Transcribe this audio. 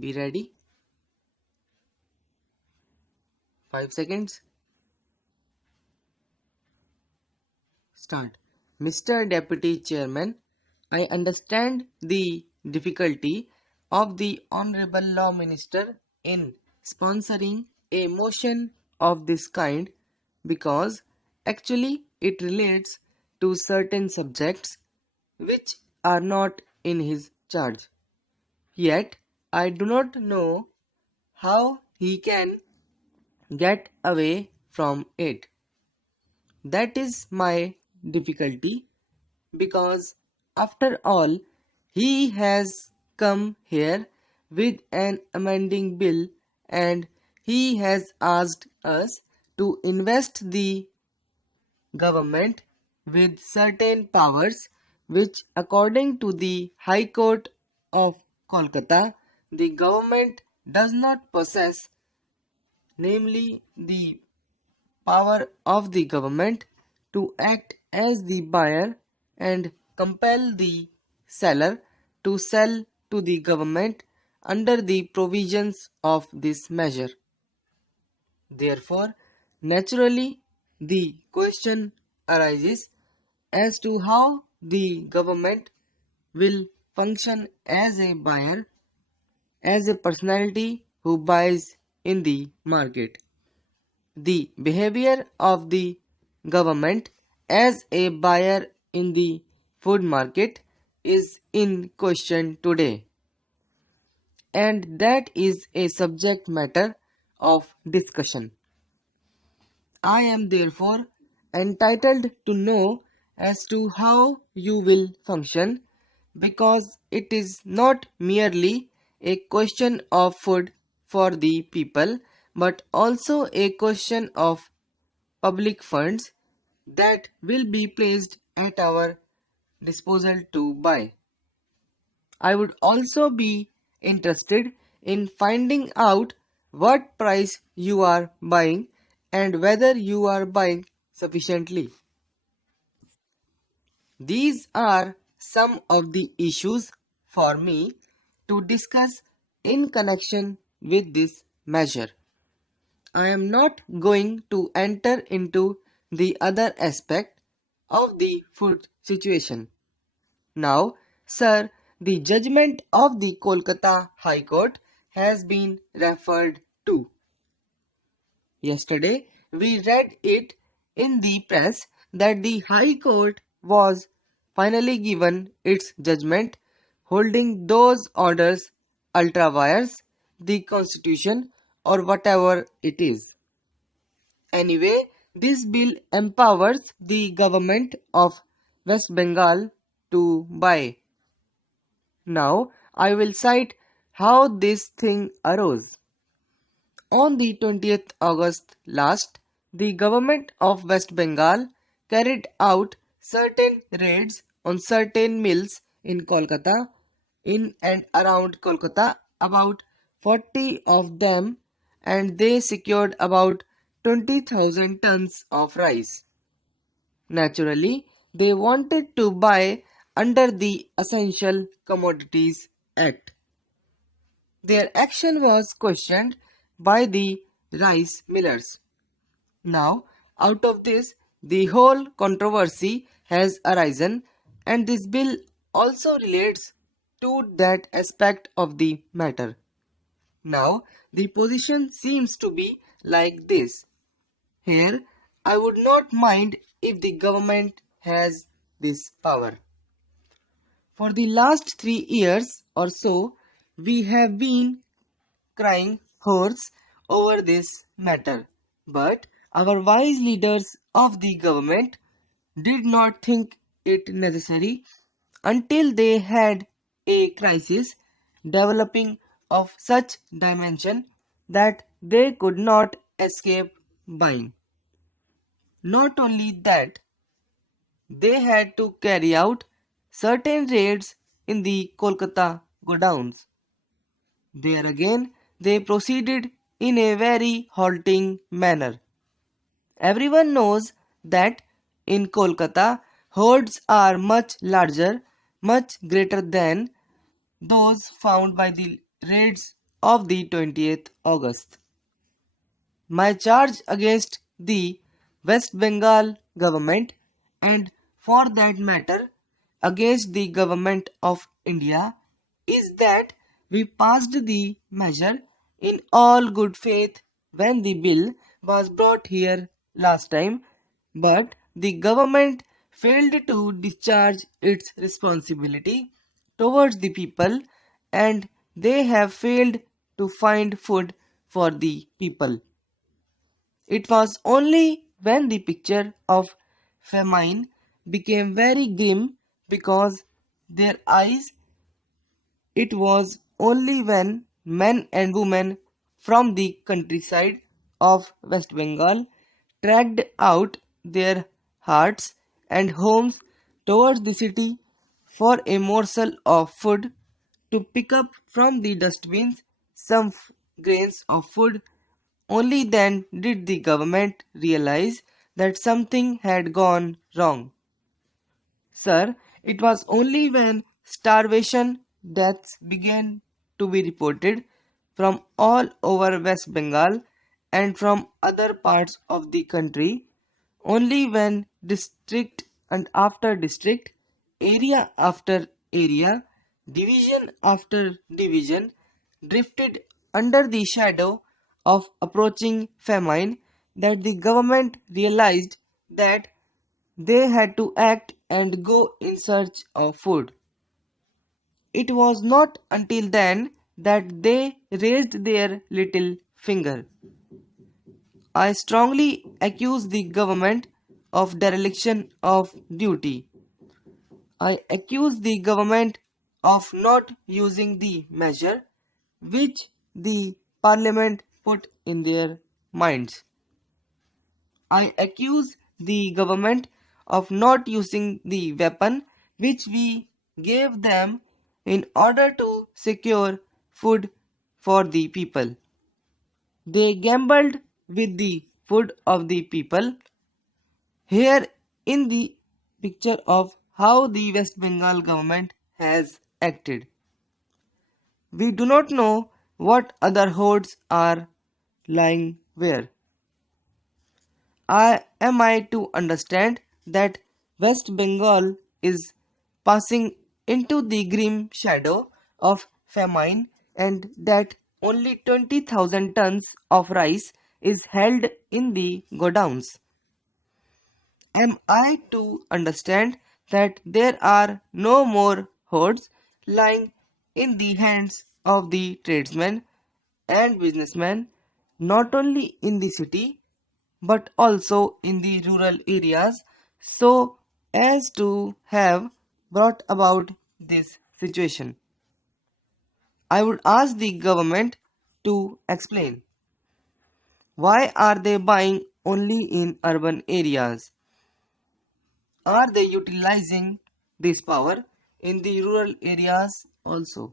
Be ready. 5 seconds. Start. Mr. Deputy Chairman, I understand the difficulty of the Honorable Law Minister in sponsoring a motion of this kind because actually it relates to certain subjects which are not in his charge. Yet I do not know how he can get away from it. That is my difficulty because after all he has come here with an amending bill and he has asked us to invest the government with certain powers which according to the High Court of Kolkata the government does not possess, namely the power of the government to act as the buyer and compel the seller to sell to the government under the provisions of this measure. Therefore, naturally, the question arises as to how the government will function as a buyer, as a personality who buys in the market. The behavior of the government as a buyer in the food market is in question today, and that is a subject matter of discussion. I am therefore entitled to know as to how you will function because it is not merely a question of food for the people but also a question of public funds that will be placed at our disposal to buy. I would also be interested in finding out what price you are buying and whether you are buying sufficiently. These are some of the issues for me to discuss in connection with this measure. I am not going to enter into the other aspect of the food situation. Now, sir, the judgment of the Kolkata High Court has been referred to. Yesterday, we read it in the press that the High Court was finally given its judgment, holding those orders ultra vires, the constitution, or whatever it is. Anyway, this bill empowers the government of West Bengal to buy. Now, I will cite how this thing arose. On the 20th August last, the government of West Bengal carried out certain raids on certain mills in Kolkata, in and around Kolkata, about 40 of them, and they secured about 20,000 tons of rice. Naturally, they wanted to buy under the Essential Commodities Act. Their action was questioned by the rice millers. Now, out of this, the whole controversy has arisen, and this bill also relates to that aspect of the matter. Now, the position seems to be like this. Here, I would not mind if the government has this power. For the last 3 years or so, we have been crying hoarse over this matter. But our wise leaders of the government did not think it necessary until they had a crisis developing of such dimension that they could not escape buying. Not only that, they had to carry out certain raids in the Kolkata godowns. There again, they proceeded in a very halting manner. Everyone knows that in Kolkata, hoards are much larger, much greater than those found by the raids of the 20th August. My charge against the West Bengal government, and for that matter against the government of India, is that we passed the measure in all good faith when the bill was brought here last time, but the government failed to discharge its responsibility towards the people, and they have failed to find food for the people. It was only when the picture of famine became very grim because their eyes, it was only when men and women from the countryside of West Bengal dragged out their hearts and homes towards the city for a morsel of food, to pick up from the dustbins some grains of food. Only then did the government realize that something had gone wrong. Sir, it was only when starvation deaths began to be reported from all over West Bengal and from other parts of the country, only when district and after district, area after area, division after division drifted under the shadow of approaching famine, that the government realized that they had to act and go in search of food. It was not until then that they raised their little finger. I strongly accuse the government of dereliction of duty. I accuse the government of not using the measure which the parliament put in their minds. I accuse the government of not using the weapon which we gave them in order to secure food for the people. They gambled with the food of the people. Here in the picture of how the West Bengal government has acted. We do not know what other hoards are lying where. Am I to understand that West Bengal is passing into the grim shadow of famine, and that only 20,000 tons of rice is held in the godowns? Am I to understand that there are no more hoards lying in the hands of the tradesmen and businessmen, not only in the city but also in the rural areas, so as to have brought about this situation? I would ask the government to explain, why are they buying only in urban areas? Are they utilizing this power in the rural areas also?